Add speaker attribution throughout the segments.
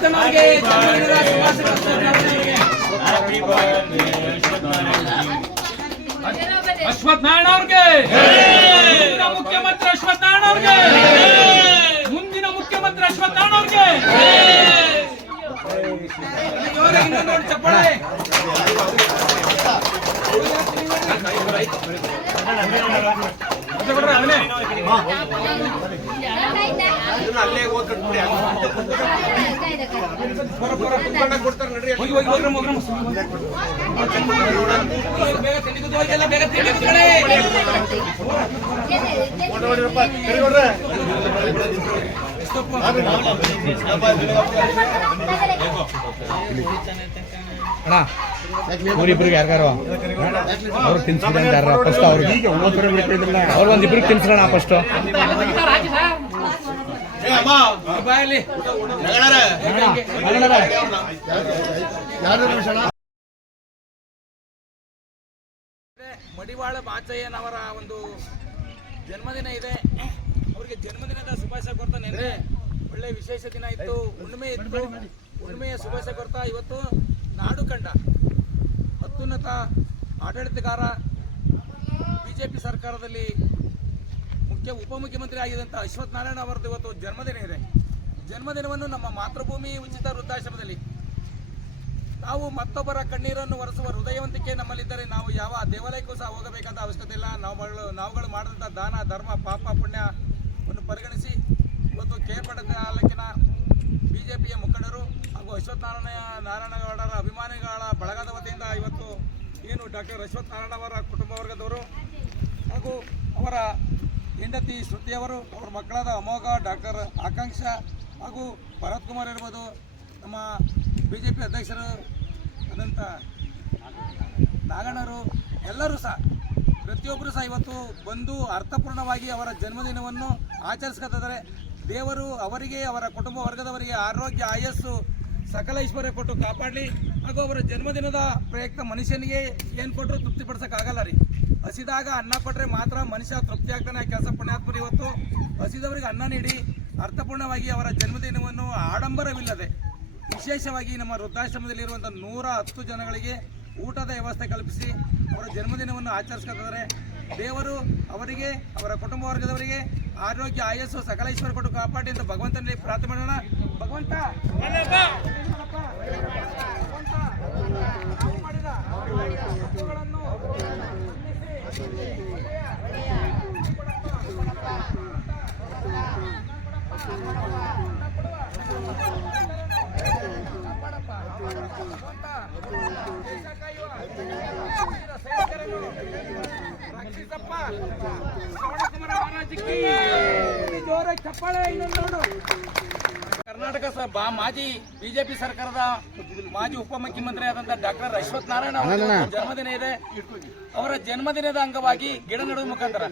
Speaker 1: ಅಶ್ವತ್ಥನಾಗೆ ಜನ್ಮದಿನದ ಶುಭಾಶಯಗಳು
Speaker 2: ಅಶ್ವಥ್ ನಾರಾಯಣ ಅವ್ರಿಗೆ. ಮುಖ್ಯಮಂತ್ರಿ ಅಶ್ವಥ್ ನಾರಾಯಣ ಅವ್ರಿಗೆ. ಮುಂದಿನ ಮುಖ್ಯಮಂತ್ರಿ ಅಶ್ವಥ್ ನಾರಾಯಣ ಅವ್ರಿಗೆ
Speaker 1: ಚಪ್ಪಾಳೆ.
Speaker 3: ಊರಿಬ್ರಿಗೆ ಯಾರ್ಗಾರು? ಅವ್ರು ತಿನ್ಸಿದ್ರೆ ಫಸ್ಟ್ ಅವ್ರಿಗೆ. ಅವ್ರು ಒಂದಿಬ್ರಿಗೆ ತಿನ್ಸಿರೋಣ ಫಸ್ಟ್
Speaker 1: ಮಡಿವಾಳ ಬಾಚಯ್ಯನವರ ಒಂದು ಜನ್ಮದಿನ ಇದೆ. ಅವರಿಗೆ ಜನ್ಮದಿನದ ಶುಭಾಶಯ ಕೊಡ್ತಾ ನೆನ್ನೆ ಒಳ್ಳೆ ವಿಶೇಷ ದಿನ ಇತ್ತು. ಹುಣ್ಣಿಮೆ ಇತ್ತು. ಹುಣ್ಣಿಮೆಯ ಶುಭಾಶಯ ಕೊಡ್ತಾ ಇವತ್ತು ನಾಡು ಕಂಡ ಅತ್ಯುನ್ನತ ಆಡಳಿತಗಾರ ಬಿಜೆಪಿ ಸರ್ಕಾರದಲ್ಲಿ ಮುಖ್ಯ ಉಪಮುಖ್ಯಮಂತ್ರಿ ಆಗಿದಂಥ ಅಶ್ವಥ್ ನಾರಾಯಣ ಅವರದ್ದು ಇವತ್ತು ಜನ್ಮದಿನ ಇದೆ. ಜನ್ಮದಿನವನ್ನು ನಮ್ಮ ಮಾತೃಭೂಮಿ ಉಚಿತ ವೃದ್ಧಾಶ್ರಮದಲ್ಲಿ ನಾವು ಮತ್ತೊಬ್ಬರ ಕಣ್ಣೀರನ್ನು ಒರೆಸುವ ಹೃದಯವಂತಿಕೆ ನಮ್ಮಲ್ಲಿದ್ದರೆ ನಾವು ಯಾವ ದೇವಾಲಯಕ್ಕೂ ಸಹ ಹೋಗಬೇಕಾದ ಅವಶ್ಯಕತೆ ಇಲ್ಲ. ನಾವುಗಳು ನಾವುಗಳು ಮಾಡಿದಂಥ ದಾನ, ಧರ್ಮ, ಪಾಪ ಪುಣ್ಯವನ್ನು ಪರಿಗಣಿಸಿ ಇವತ್ತು ಕೇರ್ಪಡ ತಾಲೂಕಿನ ಬಿ ಜೆ ಪಿಯ ಮುಖಂಡರು ಹಾಗೂ ಅಶ್ವತ್ಥನಾರಾಯಣ ನಾರಾಯಣಗೌಡರ ಅಭಿಮಾನಿಗಳ ಬಳಗದ ವತಿಯಿಂದ ಇವತ್ತು ಏನು ಡಾಕ್ಟರ್ ಅಶ್ವಥ್ ನಾರಾಯಣ ಅವರ ಕುಟುಂಬ ವರ್ಗದವರು ಹಾಗೂ ಅವರ ಹೆಂಡತಿ ಶ್ರುತಿಯವರು ಅವ್ರ ಮಕ್ಕಳಾದ ಅಮೋಘ, ಡಾಕ್ಟರ್ ಆಕಾಂಕ್ಷ ಹಾಗೂ ಭರತ್ ಕುಮಾರ್ ಇರ್ಬೋದು, ನಮ್ಮ ಬಿ ಜೆ ಪಿ ಅಧ್ಯಕ್ಷರು ಆದಂಥ ನಾಗಣ್ಣರು, ಎಲ್ಲರೂ ಸಹ, ಪ್ರತಿಯೊಬ್ಬರು ಸಹ ಇವತ್ತು ಬಂದು ಅರ್ಥಪೂರ್ಣವಾಗಿ ಅವರ ಜನ್ಮದಿನವನ್ನು ಆಚರಿಸ್ಕೊತಿದ್ದಾರೆ. ದೇವರು ಅವರಿಗೆ, ಅವರ ಕುಟುಂಬ ವರ್ಗದವರಿಗೆ ಆರೋಗ್ಯ, ಆಯಸ್ಸು, ಸಕಲ ಐಶ್ವರ್ಯ ಕೊಟ್ಟು ಕಾಪಾಡಲಿ. ಹಾಗೂ ಅವರ ಜನ್ಮದಿನದ ಪ್ರಯುಕ್ತ ಮನುಷ್ಯನಿಗೆ ಏನು ಕೊಟ್ಟರು ತೃಪ್ತಿಪಡಿಸೋಕ್ಕಾಗಲ್ಲ ರೀ. ಹಸಿದಾಗ ಅನ್ನ ಕೊಟ್ಟರೆ ಮಾತ್ರ ಮನುಷ್ಯ ತೃಪ್ತಿ ಆಗ್ತಾನೆ ಕೆಲಸ ಪುಣ್ಯಾತ್ಮರು ಇವತ್ತು ಹಸಿದವರಿಗೆ ಅನ್ನ ನೀಡಿ ಅರ್ಥಪೂರ್ಣವಾಗಿ ಅವರ ಜನ್ಮದಿನವನ್ನು ಆಡಂಬರವಿಲ್ಲದೆ ವಿಶೇಷವಾಗಿ ನಮ್ಮ ವೃದ್ಧಾಶ್ರಮದಲ್ಲಿರುವಂಥ ನೂರ ಹತ್ತು ಜನಗಳಿಗೆ ಊಟದ ವ್ಯವಸ್ಥೆ ಕಲ್ಪಿಸಿ ಅವರ ಜನ್ಮದಿನವನ್ನು ಆಚರಿಸ್ಕೊತಿದ್ದಾರೆ. ದೇವರು ಅವರಿಗೆ, ಅವರ ಕುಟುಂಬ ವರ್ಗದವರಿಗೆ ಆರೋಗ್ಯ, ಆಯಸ್ಸು ಸಕಲೇಶ್ವರ ಕೊಟ್ಟು ಕಾಪಾಡಿ ಅಂತ ಭಗವಂತನಲ್ಲಿ ಪ್ರಾರ್ಥನೆ ಮಾಡೋಣ. ಭಗವಂತ ಭಗವಂತ, ನಾವು ಮಾಡಿದ ತಪ್ಪುಗಳನ್ನು ಚಪ್ಪಾಳೆ ನೋಡು. ಕರ್ನಾಟಕ ಬಾ ಮಾಜಿ ಬಿಜೆಪಿ ಸರ್ಕಾರದ ಮಾಜಿ ಉಪಮುಖ್ಯಮಂತ್ರಿ ಆದಂತ ಡಾಕ್ಟರ್ ಅಶ್ವಥ್ ನಾರಾಯಣ ಅವರ ಜನ್ಮದಿನ ಇದೆ. ಅವರ ಜನ್ಮದಿನದ ಅಂಗವಾಗಿ ಗಿಡ ನೆಡುವ ಮುಖಾಂತರ.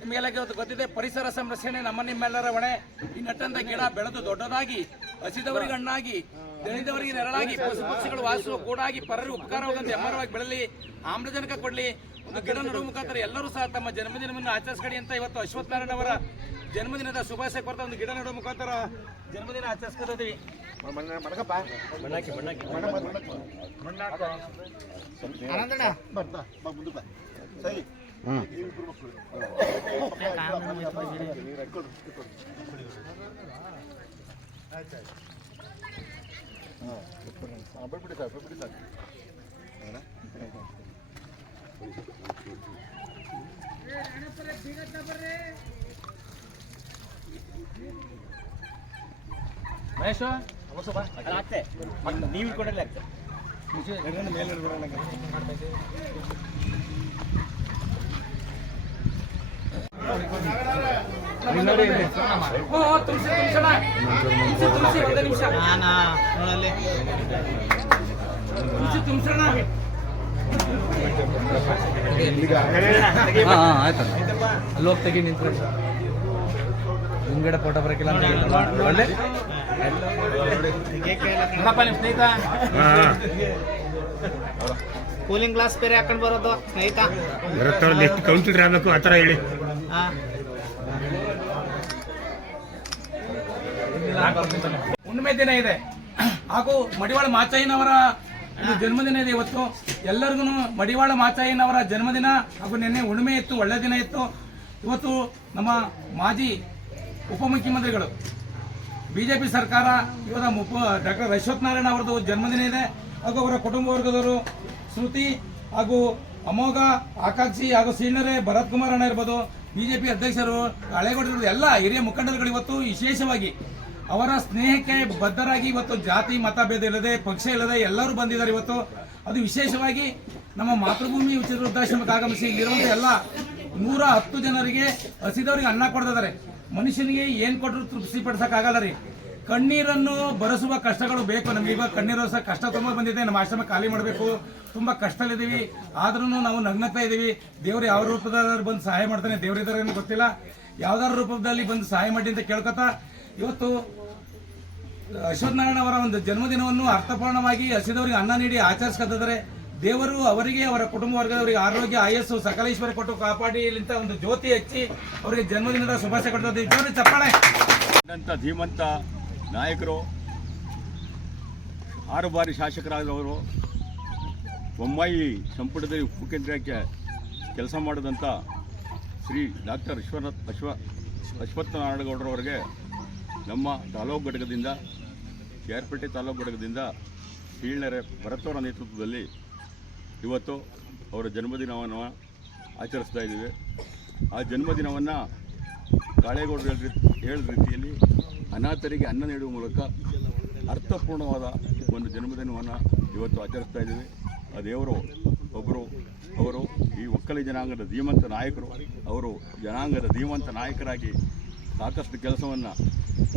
Speaker 1: ನಿಮಗೆಲ್ಲ ಗೊತ್ತಿದೆ ಪರಿಸರ ಸಂರಕ್ಷಣೆ ನಮ್ಮ ನಿಮ್ಮೆಲ್ಲರ ಹೊಣೆ. ಈ ನಟ್ಟಂತ ಗಿಡ ಬೆಳೆದು ದೊಡ್ಡದಾಗಿ ಹಸಿದವರಿಗೆ ಹಣ್ಣಾಗಿ ದಣಿದವರಿಗೆ ನೆರಳಾಗಿ ಪಶು ಪಕ್ಷಿಗಳು ವಾಸಿಸುವ ಕೂಡಾಗಿ ಪರರು ಉಪಕಾರವಾಗಂತ ಎಮ್ಮರವಾಗಿ ಬೆಳಲಿ ಆಮ್ಲಜನಕ ಕೊಡಲಿ. ಒಂದು ಗಿಡ ನೆಡುವ ಮುಖಾಂತರ ಎಲ್ಲರೂ ಸಹ ತಮ್ಮ ಜನ್ಮದಿನವನ್ನು ಆಚರಿಸ್ಕೊಳ್ಳಿ ಅಂತ ಇವತ್ತು ಅಶ್ವಥ್ ನಾರಾಯಣ ಅವರ ಜನ್ಮದಿನದ ಶುಭಾಶಯ ಕೊಡ್ತಾ ಒಂದು ಗಿಡ ನೆಡುವ ಮುಖಾಂತರ ಜನ್ಮದಿನ ಆಚರಿಸ್ಕೊತೀವಿ
Speaker 2: ಮಹೇಶ್
Speaker 3: ನೀವು ಕೊಡಲ್ಲ
Speaker 2: ಓ ತುಳಸಿ ತುಳಸಣ ತುಳಸಿ ತುಳಸಿ ಒಂದು ನಿಮಿಷ
Speaker 1: ಎಷ್ಟು ತುಂಬಿಸೋಣ
Speaker 3: ಹಾ ಹಾ ಆಯ್ತಲ್ಲ ಅಲ್ಲಿ ಹೋಗಿ ತೆಗಿ ನಿಂತ್ರೆ ಹಿಂಗಡೆ ಫೋಟೋ ಬರಕಿಲ್ಲ ಅಂತ ಒಳ್ಳೆ?
Speaker 4: ಕೂಲಿಂಗ್ ಗ್ಲಾಸ್ ಬೇರೆ ಹಾಕೊಂಡು ಬರೋದು ಸ್ನೇಹಿತ.
Speaker 5: ಎಷ್ಟು ಕೌನ್ಸಿಲರ್ ಆಗಬೇಕು ಆ ಥರ ಹೇಳಿ.
Speaker 1: ಹುಣ್ಣಿಮೆ ದಿನ ಇದೆ. ಹಾಗೂ ಮಡಿವಾಳ ಮಾಚಯ್ಯನವರ ಒಂದು ಜನ್ಮದಿನ ಇದೆ ಇವತ್ತು. ಎಲ್ಲರಿಗೂ ಮಡಿವಾಳ ಮಾಚಯ್ಯನವರ ಜನ್ಮದಿನ ಹಾಗೂ ನಿನ್ನೆ ಹುಣ್ಣಿಮೆ ಇತ್ತು, ಒಳ್ಳೆ ದಿನ ಇತ್ತು. ಇವತ್ತು ನಮ್ಮ ಮಾಜಿ ಉಪಮುಖ್ಯಮಂತ್ರಿಗಳು, ಬಿಜೆಪಿ ಸರ್ಕಾರ, ಇವರ ಮುಪ, ಡಾಕ್ಟರ್ ಅಶ್ವಥ್ ನಾರಾಯಣ ಅವರದ್ದು ಜನ್ಮದಿನ ಇದೆ. ಹಾಗೂ ಅವರ ಕುಟುಂಬ ವರ್ಗದವರು ಶ್ರುತಿ ಹಾಗೂ ಅಮೋಘ, ಆಕಾಂಕ್ಷಿ ಹಾಗೂ ಸೀನಿಯರೇ ಭರತ್ ಕುಮಾರ್ ಅಣ್ಣ ಇರ್ಬೋದು. ಬಿಜೆಪಿ ಅಧ್ಯಕ್ಷರು, ಹಳೇಗೌಡರು, ಎಲ್ಲ ಹಿರಿಯ ಮುಖಂಡರುಗಳು ಇವತ್ತು ವಿಶೇಷವಾಗಿ ಅವರ ಸ್ನೇಹಕ್ಕೆ ಬದ್ಧರಾಗಿ ಇವತ್ತು ಜಾತಿ, ಮತಭೇದ ಇಲ್ಲದೆ, ಪಕ್ಷ ಇಲ್ಲದೆ ಎಲ್ಲರೂ ಬಂದಿದ್ದಾರೆ ಇವತ್ತು. ಅದು ವಿಶೇಷವಾಗಿ ನಮ್ಮ ಮಾತೃಭೂಮಿ ಉಚಿತ ವೃದ್ಧಾಶ್ರಮಕ್ಕೆ ಆಗಮಿಸಿ ಇಲ್ಲಿರುವಂತಹ ಎಲ್ಲ ನೂರ ಹತ್ತು ಜನರಿಗೆ ಹಸಿದವರಿಗೆ ಅನ್ನ ಕೊಡ್ತಿದ್ದಾರೆ. ಮನುಷ್ಯನಿಗೆ ಏನ್ ಕೊಟ್ಟರು ತೃಪ್ತಿ ಪಡಿಸಕ್ಕಾಗಲ್ಲ ರೀ. ಕಣ್ಣೀರನ್ನು ಬರೆಸುವ ಕಷ್ಟಗಳು ಬೇಕು. ನಮ್ಗೆ ಇವಾಗ ಕಣ್ಣೀರು ಸಹ ಕಷ್ಟ ತುಂಬಾ ಬಂದಿದೆ. ನಮ್ಮ ಆಶ್ರಮ ಖಾಲಿ ಮಾಡಬೇಕು. ತುಂಬಾ ಕಷ್ಟದಲ್ಲಿದ್ದೀವಿ. ಆದ್ರೂ ನಾವು ನಗ್ನಗ್ತಾ ಇದ್ದೀವಿ. ದೇವ್ರು ಯಾವ ರೂಪದಲ್ಲಿ ಬಂದು ಸಹಾಯ ಮಾಡ್ತಾನೆ. ದೇವರಿದ್ದಾರೆ ಗೊತ್ತಿಲ್ಲ. ಯಾವ್ದಾರ ರೂಪದಲ್ಲಿ ಬಂದು ಸಹಾಯ ಮಾಡಿ ಅಂತ ಕೇಳ್ಕೊತಾ ಇವತ್ತು ಅಶ್ವತ್ಥನಾರಾಯಣ ಅವರ ಒಂದು ಜನ್ಮದಿನವನ್ನು ಅರ್ಥಪೂರ್ಣವಾಗಿ ಹಸಿದವರಿಗೆ ಅನ್ನ ನೀಡಿ ಆಚರಿಸ್ಕೊತಿದ್ದಾರೆ. ದೇವರು ಅವರಿಗೆ, ಅವರ ಕುಟುಂಬ ವರ್ಗದವರಿಗೆ ಆರೋಗ್ಯ, ಆಯಸ್ಸು, ಸಕಲೇಶ್ವರ ಕೊಟ್ಟು ಕಾಪಾಡಿ ಇಲ್ಲಿಂದ ಒಂದು ಜ್ಯೋತಿ ಹಚ್ಚಿ ಅವರಿಗೆ ಜನ್ಮದಿನದ ಶುಭಾಶಯ ಕೊಡ್ತಾ ಜೋರಿ ಚಪ್ಪಾಳೆ.
Speaker 6: ಧೀಮಂತ ನಾಯಕರು, ಆರು ಬಾರಿ ಶಾಸಕರಾದವರು, ಬೊಮ್ಮಾಯಿ ಸಂಪುಟದಲ್ಲಿ ಉಪಕೇಂದ್ರಕ್ಕೆ ಕೆಲಸ ಮಾಡಿದಂಥ ಶ್ರೀ ಡಾಕ್ಟರ್ ವಿಶ್ವನಾಥ್ ಅಶ್ವ ಅಶ್ವತ್ಥ ನಾರಾಯಣಗೌಡರವರಿಗೆ ನಮ್ಮ ತಾಲೂಕು ಘಟಕದಿಂದ ಕೇರ್ಪೇಟೆ ತಾಲೂಕು ಘಟಕದಿಂದ ಶೀಳ್ನರೆ ಭರತ್ವರ ನೇತೃತ್ವದಲ್ಲಿ ಇವತ್ತು ಅವರ ಜನ್ಮದಿನವನ್ನು ಆಚರಿಸ್ತಾ ಇದ್ದೀವಿ. ಆ ಜನ್ಮದಿನವನ್ನು ಕಾಳೇಗೌಡರು ಹೇಳಿದ ರೀತಿಯಲ್ಲಿ ಅನಾಥರಿಗೆ ಅನ್ನ ನೀಡುವ ಮೂಲಕ ಅರ್ಥಪೂರ್ಣವಾದ ಒಂದು ಜನ್ಮದಿನವನ್ನು ಇವತ್ತು ಆಚರಿಸ್ತಾ ಇದ್ದೀವಿ. ಆ ದೇವರು ಒಬ್ಬರು ಅವರು ಈ ಒಕ್ಕಲಿ ಜನಾಂಗದ ಧೀಮಂತ ನಾಯಕರು, ಅವರು ಜನಾಂಗದ ಧೀಮಂತ ನಾಯಕರಾಗಿ ಸಾಕಷ್ಟು ಕೆಲಸವನ್ನು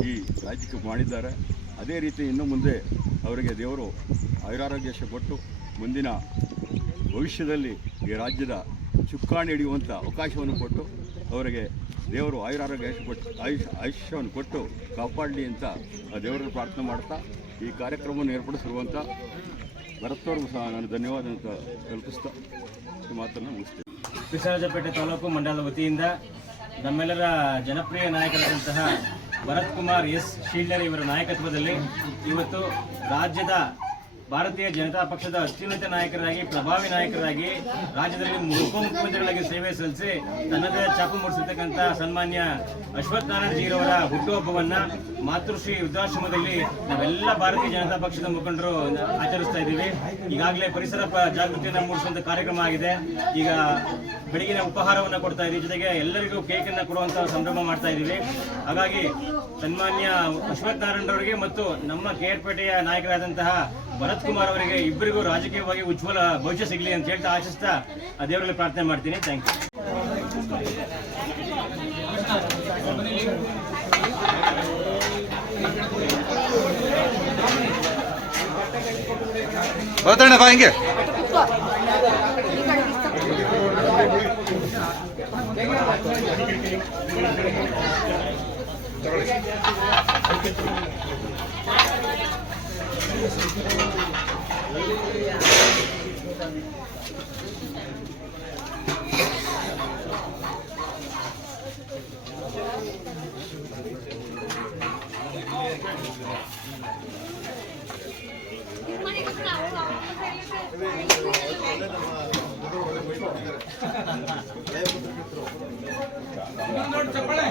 Speaker 6: ಈ ರಾಜ್ಯಕ್ಕೆ ಮಾಡಿದ್ದಾರೆ. ಅದೇ ರೀತಿ ಇನ್ನು ಮುಂದೆ ಅವರಿಗೆ ದೇವರು ಆಯುರಾರೋಗ್ಯ ಕೊಟ್ಟು ಮುಂದಿನ ಭವಿಷ್ಯದಲ್ಲಿ ಈ ರಾಜ್ಯದ ಚುಕ್ಕಾಣಿ ಹಿಡಿಯುವಂಥ ಅವಕಾಶವನ್ನು ಕೊಟ್ಟು ಅವರಿಗೆ ದೇವರು ಆಯುರಾರೋಗ್ಯ ಕೊಟ್ಟು, ಆಯುಷ್, ಆಯುಷ್ಯವನ್ನು ಕೊಟ್ಟು ಕಾಪಾಡಲಿ ಅಂತ ಆ ದೇವರನ್ನು ಪ್ರಾರ್ಥನೆ ಮಾಡ್ತಾ ಈ ಕಾರ್ಯಕ್ರಮವನ್ನು ಏರ್ಪಡಿಸಿರುವಂಥ ಭರತ್ವರ್ಗೂ ಸಹ ನಾನು ಧನ್ಯವಾದ ಅಂತ ಕಲ್ಪಿಸ್ತಾ ಮಾತನ್ನು ಮುಗಿಸ್ತೀನಿ.
Speaker 7: ಕೃಷ್ಣರಾಜಪೇಟೆ ತಾಲೂಕು ಮಂಡಲ ವತಿಯಿಂದ ನಮ್ಮೆಲ್ಲರ ಜನಪ್ರಿಯ ನಾಯಕರಾದಂತಹ ಭರತ್ ಕುಮಾರ್ ಎಸ್. ಶೀಲ್ಡರ್ ಇವರ ನಾಯಕತ್ವದಲ್ಲಿ ಇವತ್ತು ರಾಜ್ಯದ ಭಾರತೀಯ ಜನತಾ ಪಕ್ಷದ ಅತ್ಯುನ್ನತ ನಾಯಕರಾಗಿ, ಪ್ರಭಾವಿ ನಾಯಕರಾಗಿ ರಾಜ್ಯದಲ್ಲಿ ಉಪಮುಖ್ಯಮಂತ್ರಿಗಳಾಗಿ ಸೇವೆ ಸಲ್ಲಿಸಿ ತನ್ನದೇ ಚಾಪು ಮೂಡಿಸಿರ್ತಕ್ಕಂಥ ಸನ್ಮಾನ್ಯ ಅಶ್ವಥ್ ನಾರಾಯಣ ಜೀರವರ ಹುಟ್ಟುಹಬ್ಬವನ್ನ ಮಾತೃಶ್ರೀ ವೃದ್ಧಾಶ್ರಮದಲ್ಲಿ ನಾವೆಲ್ಲ ಭಾರತೀಯ ಜನತಾ ಪಕ್ಷದ ಮುಖಂಡರು ಆಚರಿಸ್ತಾ ಇದ್ದೀವಿ. ಈಗಾಗಲೇ ಪರಿಸರ ಜಾಗೃತಿಯನ್ನು ಮೂಡಿಸುವಂತ ಕಾರ್ಯಕ್ರಮ ಆಗಿದೆ. ಈಗ ಬೆಳಗಿನ ಉಪಹಾರವನ್ನು ಕೊಡ್ತಾ ಇದ್ದೀವಿ. ಜೊತೆಗೆ ಎಲ್ಲರಿಗೂ ಕೇಕ್ ಅನ್ನ ಕೊಡುವಂತ ಸಂಭ್ರಮ ಮಾಡ್ತಾ ಇದ್ದೀವಿ. ಹಾಗಾಗಿ ಸನ್ಮಾನ್ಯ ಅಶ್ವಥ್ ನಾರಾಯಣರವರಿಗೆ ಮತ್ತು ನಮ್ಮ ಕೇರ್ಪೇಟೆಯ ನಾಯಕರಾದಂತಹ ಭರತ್ ಕುಮಾರ್ ಅವರಿಗೆ ಇಬ್ಬರಿಗೂ ರಾಜಕೀಯವಾಗಿ ಉಜ್ವಲ ಭವಿಷ್ಯ ಸಿಗಲಿ ಅಂತ ಹೇಳ್ತಾ ಆಶಿಸ್ತಾ ಆ ದೇವರಲ್ಲಿ ಪ್ರಾರ್ಥನೆ ಮಾಡ್ತೀನಿ. ಥ್ಯಾಂಕ್ ಯು
Speaker 3: ಬಾ ಹಿಂಗೆ.
Speaker 1: ನೋಡಿ ಚಪ್ಪಾಳೆ